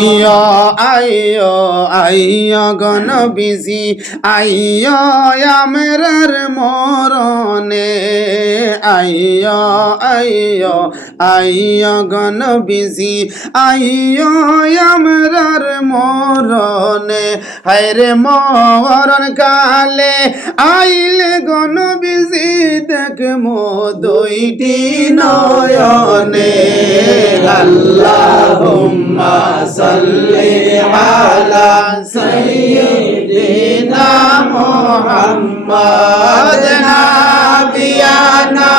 আইয়ো আইয়ো আইয়ো গনবিজি আইয়ো আমরার মরণে আইয়ো আইয়ো আইয়ো গনবিজি আইয়ো আমরার মরণে হায়রে মরণ কালে আইলে গনবিজি দেখমো দুইটি নয়নে আল্লাহুম্মা সাল্লি আলা সাইয়্যিদিনা মুহাম্মাদ নাবিয়ানা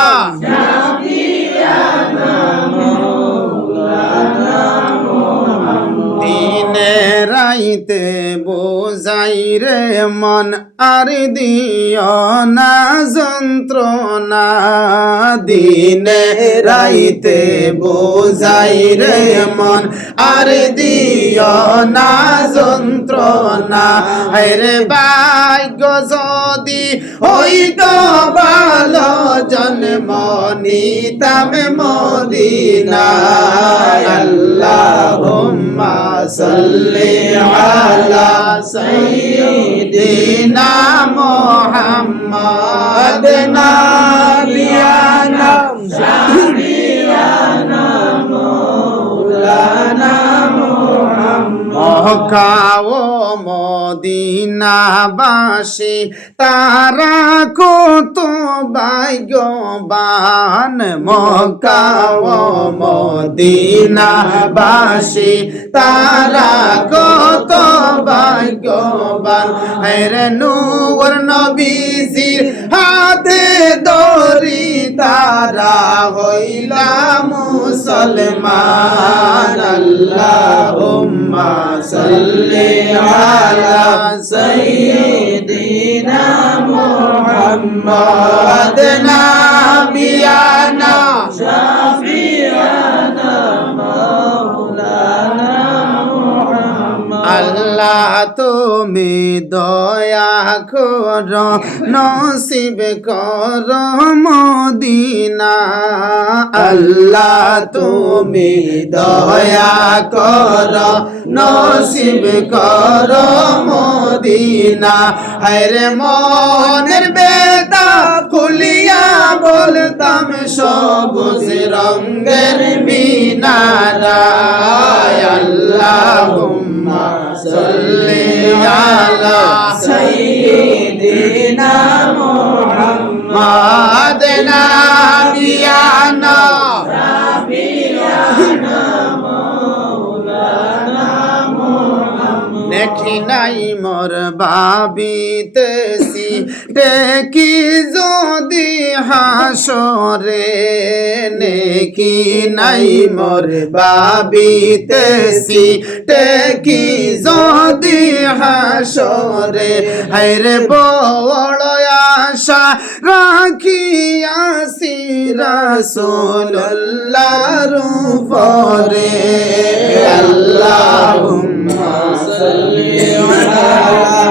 দিনে রাইতে বোঝাই রে মন আর দিও না যন্ত্রণা দিনে রাইতে বোঝাই রে মন আর দিও না যন্ত্রণা হায়রে ভাগ্য যদি হইতো ভালো জন্ম নিতাম মদিনায় আল্লাহুম্মা সাল্লি আলা সাইয়্যিদিনা মুহাম্মাদ নাবিয়ানা শাফিয়ানা মাওলানা মক্কা ও মদিনাবাসী তারা কত ভাগ্যবান মক্কা ও মদিনাবাসী তারা কত ভাগ্যবান রে নূর নবীজির হাতে দড়ি তারা হইলা মুসলমান আল্লাহুম্মা সাল্লি আলা সাইয়্যিদিনা মুহাম্মাদ নাবিয়ানা শাফিয়ানা মাওলানা মুহাম্মাদ আল্লাহ তুমি দয়া করো নসিব করো মদিনা আল্লাহ তুমি দয়া করো নসিব করো মদিনা হায়রে মনের বেদা খুলিয়া বলতাম সবুজ রঙের মিনারা আল্লাহুম্মা সাল্লি আলা সাইয়্যিদিনা মুহাম্মাদ নাবিয়ানা শাফিয়ানা মাওলানা মুহাম্মাদ দেখি নাই মোর ভাবিতেছি দেখি যদি হাসরে নেকি নাই মোর ভাবিতেছি দেখি যদি হাসরে হায়রে বড় আশা রাখিয়াছি রাসূলুল্লাহর উপরে আল্লাহুম্মা সাল্লি আলা